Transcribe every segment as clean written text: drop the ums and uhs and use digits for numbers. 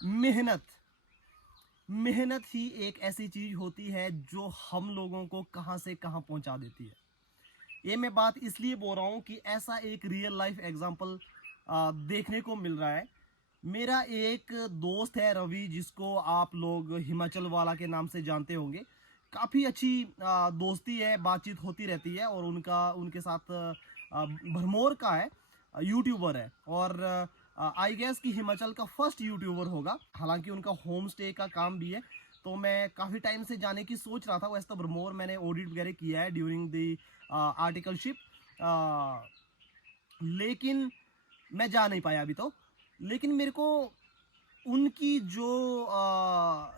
मेहनत मेहनत ही एक ऐसी चीज होती है जो हम लोगों को कहां से कहां पहुंचा देती है। ये मैं बात इसलिए बोल रहा हूं कि ऐसा एक रियल लाइफ एग्जांपल देखने को मिल रहा है। मेरा एक दोस्त है रवि, जिसको आप लोग हिमाचल वाला के नाम से जानते होंगे। काफ़ी अच्छी दोस्ती है, बातचीत होती रहती है, और उनके साथ भरमौर का है, यूट्यूबर है, और आई गेस कि हिमाचल का फर्स्ट यूट्यूबर होगा। हालांकि उनका होम स्टे का काम भी है, तो मैं काफ़ी टाइम से जाने की सोच रहा था। वैसे तो भरमौर मैंने ऑडिट वगैरह किया है ड्यूरिंग द आर्टिकलशिप, लेकिन मैं जा नहीं पाया अभी तो। लेकिन मेरे को उनकी जो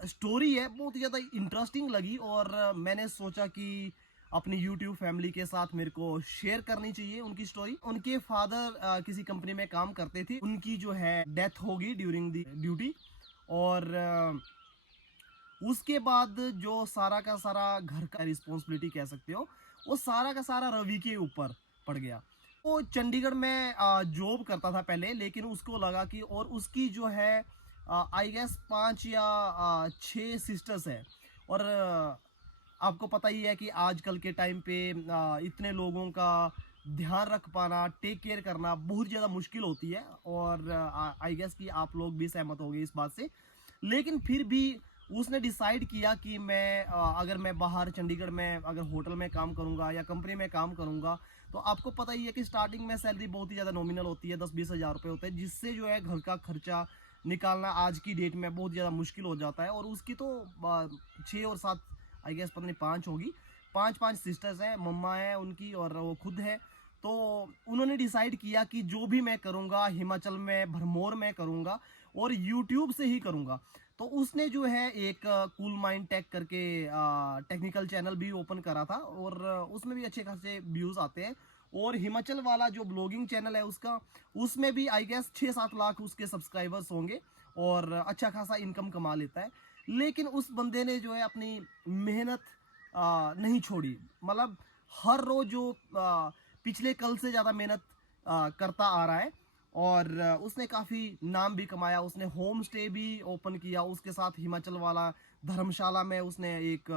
स्टोरी है बहुत ही ज़्यादा इंटरेस्टिंग लगी, और मैंने सोचा कि अपनी यूट्यूब फैमिली के साथ मेरे को शेयर करनी चाहिए उनकी स्टोरी। उनके फादर किसी कंपनी में काम करते थे, उनकी जो है डेथ होगी ड्यूरिंग द ड्यूटी, और उसके बाद जो सारा का सारा घर का रिस्पॉन्सिबिलिटी कह सकते हो, वो सारा का सारा रवि के ऊपर पड़ गया। वो चंडीगढ़ में जॉब करता था पहले, लेकिन उसको लगा कि, और उसकी जो है आई गेस 5 या 6 सिस्टर्स है, और आपको पता ही है कि आजकल के टाइम पे इतने लोगों का ध्यान रख पाना, टेक केयर करना बहुत ज़्यादा मुश्किल होती है, और आई गेस कि आप लोग भी सहमत होंगे इस बात से। लेकिन फिर भी उसने डिसाइड किया कि मैं अगर मैं बाहर चंडीगढ़ में अगर होटल में काम करूंगा या कंपनी में काम करूंगा, तो आपको पता ही है कि स्टार्टिंग में सैलरी बहुत ही ज़्यादा नॉमिनल होती है, 10-20 हज़ार रुपये होते हैं, जिससे जो है घर का खर्चा निकालना आज की डेट में बहुत ज़्यादा मुश्किल हो जाता है। और उसकी तो 6 और 7 आई गेस पता नहीं 5 होगी, 5 सिस्टर्स हैं, मम्मा है उनकी और वो खुद है। तो उन्होंने डिसाइड किया कि जो भी मैं करूँगा हिमाचल में भरमौर में करूँगा, और यूट्यूब से ही करूँगा। तो उसने जो है एक कूल माइंड टेक करके टेक्निकल चैनल भी ओपन करा था, और उसमें भी अच्छे खासे व्यूज़ आते हैं। और हिमाचल वाला जो ब्लॉगिंग चैनल है उसका, उसमें भी आई गेस 6-7 लाख उसके सब्सक्राइबर्स होंगे, और अच्छा खासा इनकम कमा लेता है। लेकिन उस बंदे ने जो है अपनी मेहनत नहीं छोड़ी। मतलब हर रोज जो पिछले कल से ज़्यादा मेहनत करता आ रहा है, और उसने काफ़ी नाम भी कमाया। उसने होम स्टे भी ओपन किया, उसके साथ हिमाचल वाला धर्मशाला में उसने एक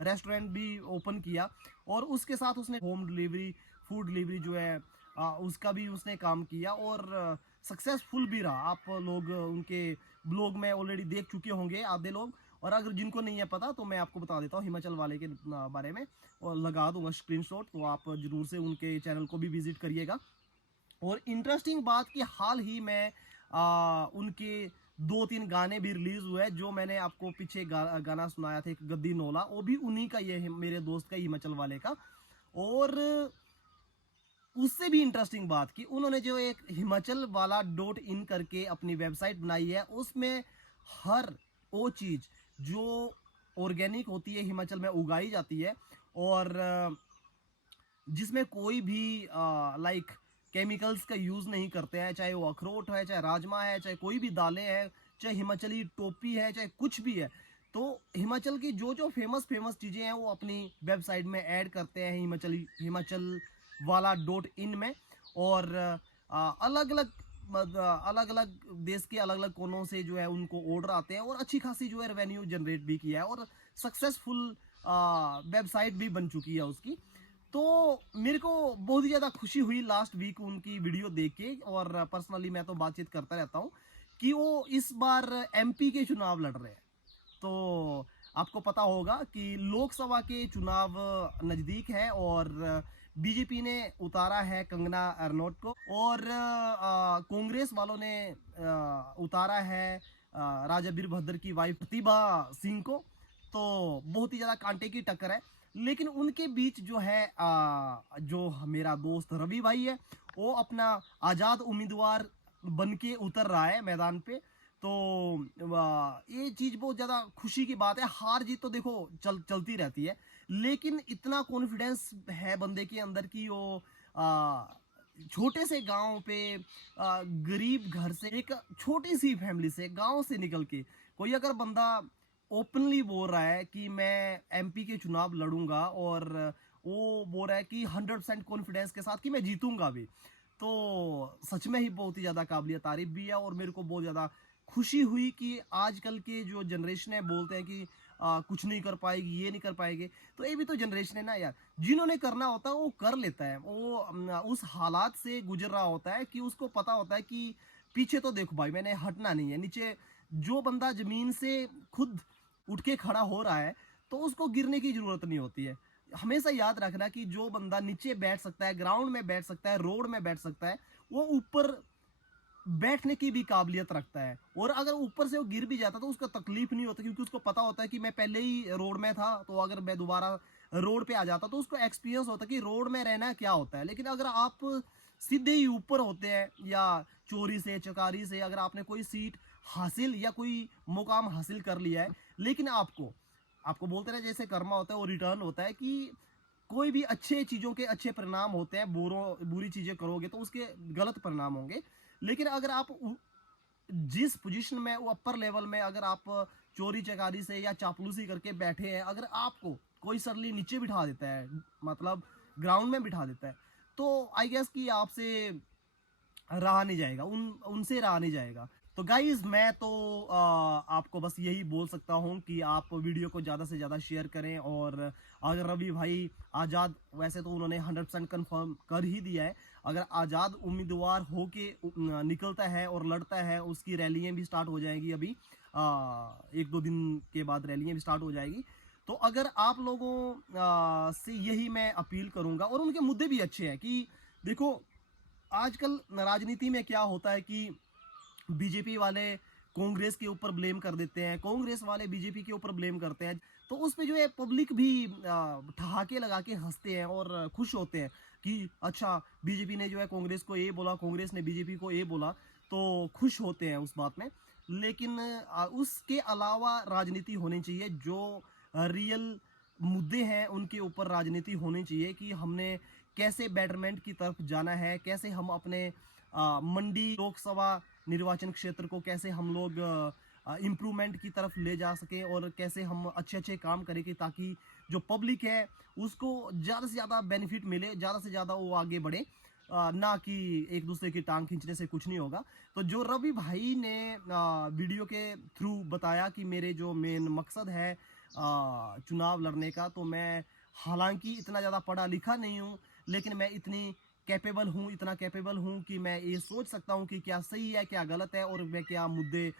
रेस्टोरेंट भी ओपन किया, और उसके साथ उसने होम डिलीवरी, फूड डिलीवरी जो है उसका भी उसने काम किया, और सक्सेसफुल भी रहा। आप लोग उनके ब्लॉग में ऑलरेडी देख चुके होंगे आधे लोग, और अगर जिनको नहीं है पता तो मैं आपको बता देता हूँ हिमाचल वाले के बारे में, और लगा दूंगा स्क्रीनशॉट, तो आप जरूर से उनके चैनल को भी विजिट करिएगा। और इंटरेस्टिंग बात कि हाल ही में उनके 2-3 गाने भी रिलीज हुए, जो मैंने आपको पीछे गाना सुनाया था, एक गद्दी नोला, वो भी उन्हीं का, ये है मेरे दोस्त का, हिमाचल वाले का। और उससे भी इंटरेस्टिंग बात कि उन्होंने जो एक हिमाचल वाला .in करके अपनी वेबसाइट बनाई है, उसमें हर वो चीज़ जो ऑर्गेनिक होती है हिमाचल में उगाई जाती है, और जिसमें कोई भी लाइक केमिकल्स का यूज़ नहीं करते हैं, चाहे वो अखरोट है, चाहे राजमा है, चाहे कोई भी दालें हैं, चाहे हिमाचली टोपी है, चाहे कुछ भी है। तो हिमाचल की जो जो फेमस फेमस चीज़ें हैं वो अपनी वेबसाइट में ऐड करते हैं हिमाचल वाला .in में। और अलग अलग अलग अलग देश के अलग अलग कोनों से जो है उनको ऑर्डर आते हैं, और अच्छी खासी जो है रेवेन्यू जनरेट भी किया है, और सक्सेसफुल वेबसाइट भी बन चुकी है उसकी। तो मेरे को बहुत ही ज़्यादा खुशी हुई लास्ट वीक उनकी वीडियो देख के, और पर्सनली मैं तो बातचीत करता रहता हूँ कि वो इस बार एमपी के चुनाव लड़ रहे हैं। तो आपको पता होगा कि लोकसभा के चुनाव नज़दीक है, और बीजेपी ने उतारा है कंगना रनौत को, और कांग्रेस वालों ने उतारा है राजा वीरभद्र की वाइफ प्रतिभा सिंह को। तो बहुत ही ज़्यादा कांटे की टक्कर है। लेकिन उनके बीच जो है जो मेरा दोस्त रवि भाई है, वो अपना आज़ाद उम्मीदवार बन के उतर रहा है मैदान पे। तो ये चीज़ बहुत ज़्यादा खुशी की बात है। हार जीत तो देखो चलती रहती है, लेकिन इतना कॉन्फिडेंस है बंदे के अंदर कि वो छोटे से गांव पे गरीब घर से, एक छोटी सी फैमिली से, गांव से निकल के कोई अगर बंदा ओपनली बोल रहा है कि मैं एमपी के चुनाव लड़ूंगा, और वो बोल रहा है कि 100% कॉन्फिडेंस के साथ कि मैं जीतूंगा भी, तो सच में ही बहुत ही ज़्यादा काबिलियत तारीफ भी है, और मेरे को बहुत ज़्यादा खुशी हुई कि आजकल के जो जनरेशन है बोलते हैं कि कुछ नहीं कर पाएगी, ये नहीं कर पाएंगे। तो ये भी तो जनरेशन है ना यार, जिन्होंने करना होता है वो कर लेता है। वो उस हालात से गुजर रहा होता है कि उसको पता होता है कि पीछे तो देखो भाई मैंने हटना नहीं है, नीचे जो बंदा जमीन से खुद उठ के खड़ा हो रहा है तो उसको गिरने की जरूरत नहीं होती है। हमेशा याद रखना कि जो बंदा नीचे बैठ सकता है, ग्राउंड में बैठ सकता है, रोड में बैठ सकता है, वो ऊपर बैठने की भी काबिलियत रखता है। और अगर ऊपर से वो गिर भी जाता तो उसको तकलीफ नहीं होता, क्योंकि उसको पता होता है कि मैं पहले ही रोड में था, तो अगर मैं दोबारा रोड पे आ जाता तो उसको एक्सपीरियंस होता कि रोड में रहना क्या होता है। लेकिन अगर आप सीधे ही ऊपर होते हैं या चोरी से चकारी से अगर आपने कोई सीट हासिल या कोई मुकाम हासिल कर लिया है, लेकिन आपको आपको बोलते रहे जैसे कर्मा होता है वो रिटर्न होता है, कि कोई भी अच्छे चीजों के अच्छे परिणाम होते हैं, बुरी चीजें करोगे तो उसके गलत परिणाम होंगे। लेकिन अगर आप जिस पोजीशन में वो अपर लेवल में अगर आप चोरी चकारी से या चापलूसी करके बैठे हैं, अगर आपको कोई सरली नीचे बिठा देता है, मतलब ग्राउंड में बिठा देता है, तो आई गेस कि आपसे रहा नहीं जाएगा, उनसे रहा नहीं जाएगा। तो गाइज मैं तो आपको बस यही बोल सकता हूँ कि आप वीडियो को ज़्यादा से ज़्यादा शेयर करें। और अगर रवि भाई आज़ाद, वैसे तो उन्होंने 100% कन्फर्म कर ही दिया है, अगर आज़ाद उम्मीदवार हो के निकलता है और लड़ता है, उसकी रैलियाँ भी स्टार्ट हो जाएगी अभी 1-2 दिन के बाद रैलियाँ भी स्टार्ट हो जाएगी। तो अगर आप लोगों से यही मैं अपील करूँगा, और उनके मुद्दे भी अच्छे हैं कि देखो आजकल राजनीति में क्या होता है कि बीजेपी वाले कांग्रेस के ऊपर ब्लेम कर देते हैं, कांग्रेस वाले बीजेपी के ऊपर ब्लेम करते हैं, तो उस पे जो है पब्लिक भी ठहाके लगा के हंसते हैं और खुश होते हैं कि अच्छा बीजेपी ने जो है कांग्रेस को ये बोला, कांग्रेस ने बीजेपी को ये बोला, तो खुश होते हैं उस बात में। लेकिन उसके अलावा राजनीति होनी चाहिए, जो रियल मुद्दे हैं उनके ऊपर राजनीति होनी चाहिए कि हमने कैसे बेटरमेंट की तरफ जाना है, कैसे हम अपने मंडी लोकसभा निर्वाचन क्षेत्र को कैसे हम लोग इम्प्रूवमेंट की तरफ ले जा सके, और कैसे हम अच्छे अच्छे काम करें कि ताकि जो पब्लिक है उसको ज़्यादा से ज़्यादा बेनिफिट मिले, ज़्यादा से ज़्यादा वो आगे बढ़े, ना कि एक दूसरे की टांग खींचने से कुछ नहीं होगा। तो जो रवि भाई ने वीडियो के थ्रू बताया कि मेरे जो मेन मकसद है चुनाव लड़ने का, तो मैं हालांकि इतना ज़्यादा पढ़ा लिखा नहीं हूँ, लेकिन मैं इतनी कैपेबल हूँ, इतना कैपेबल हूँ कि मैं ये सोच सकता हूँ कि क्या सही है क्या गलत है, और मैं क्या मुद्दे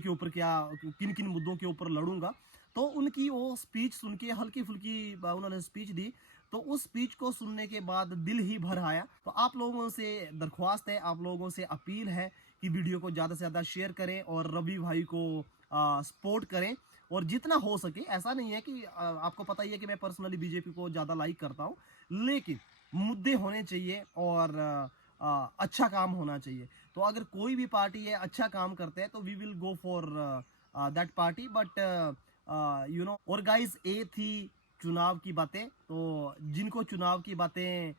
के ऊपर क्या किन किन मुद्दों के ऊपर लड़ूंगा। तो उनकी वो स्पीच सुन के हल्की फुल्की उन्होंने स्पीच दी, तो उस स्पीच को सुनने के बाद दिल ही भर आया। तो आप लोगों से दरख्वास्त है, आप लोगों से अपील है कि वीडियो को ज़्यादा से ज़्यादा शेयर करें और रवि भाई को सपोर्ट करें। और जितना हो सके, ऐसा नहीं है कि आपको पता ही है कि मैं पर्सनली बीजेपी को ज़्यादा लाइक करता हूँ, लेकिन मुद्दे होने चाहिए और अच्छा काम होना चाहिए। तो अगर कोई भी पार्टी है अच्छा काम करते हैं तो we will go for that party, but you know. और गाइस ये थी चुनाव की बातें, तो जिनको चुनाव की बातें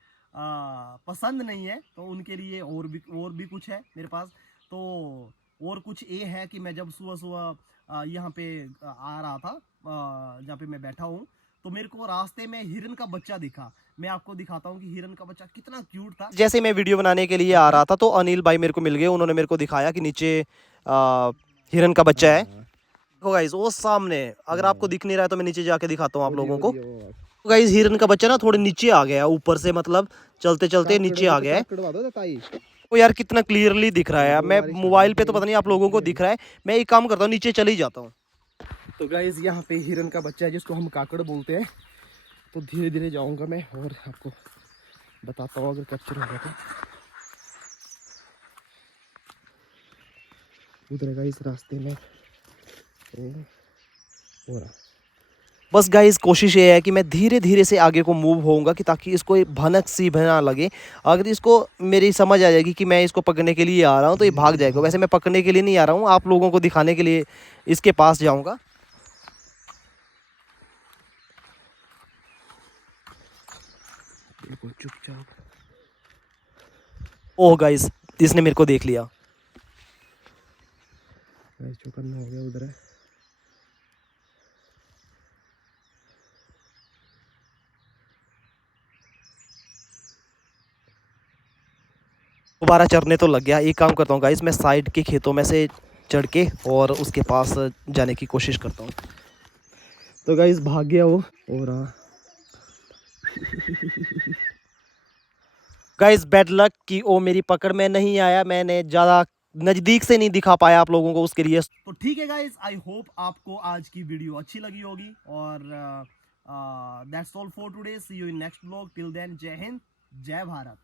पसंद नहीं है तो उनके लिए और भी कुछ है मेरे पास। तो और कुछ ये है कि मैं जब सुबह सुबह यहाँ पे आ रहा था, जहाँ पे मैं बैठा हूँ, तो मेरे को रास्ते में हिरन का बच्चा दिखा। मैं आपको दिखाता हूँ कि हिरन का बच्चा कितना क्यूट था। जैसे मैं वीडियो बनाने के लिए आ रहा था तो अनिल भाई मेरे को मिल गए, उन्होंने मेरे को दिखाया कि नीचे हिरन का बच्चा है। देखो गाइस वो सामने, अगर आपको दिख नहीं रहा है तो मैं नीचे जाके दिखाता हूँ आप लोगों को। तो गाइस हिरन का बच्चा ना थोड़े नीचे आ गया, ऊपर से मतलब चलते चलते नीचे आ गया है। तो यार कितना क्लियरली दिख रहा है, मैं मोबाइल पे तो पता नहीं आप लोगों को दिख रहा है। मैं एक काम करता हूँ, नीचे चले ही जाता हूँ। तो गाइस यहाँ पे हिरन का बच्चा है जिसको हम काकड़ बोलते हैं। तो धीरे धीरे जाऊंगा मैं और आपको बताता हूँ अगर कैप्चर हो गया तो। उधर गाइस रास्ते में हो रहा। बस गाइस कोशिश ये है कि मैं धीरे धीरे से आगे को मूव होऊंगा कि ताकि इसको भनक सी ना लगे। अगर इसको मेरी समझ आ जाएगी कि मैं इसको पकड़ने के लिए आ रहा हूँ तो ये भाग जाएगा। वैसे मैं पकड़ने के लिए नहीं आ रहा हूँ, आप लोगों को दिखाने के लिए इसके पास जाऊंगा। बिल्कुल चुपचाप। ओह गाइस इसने मेरे को देख लिया। जो करना हो गया उधर है। तो दोबारा चरने तो लग गया। एक काम करता हूँ गाइस, मैं साइड के खेतों में से चढ़ के और उसके पास जाने की कोशिश करता हूँ। तो गाइस भाग गया वो। और गाइस बैड लक कि वो मेरी पकड़ में नहीं आया, मैंने ज़्यादा नज़दीक से नहीं दिखा पाया आप लोगों को उसके लिए। तो ठीक है गाइस, आई होप आपको आज की वीडियो अच्छी लगी होगी और that's all for today, see you in next blog, till then जय हिंद, जय भारत।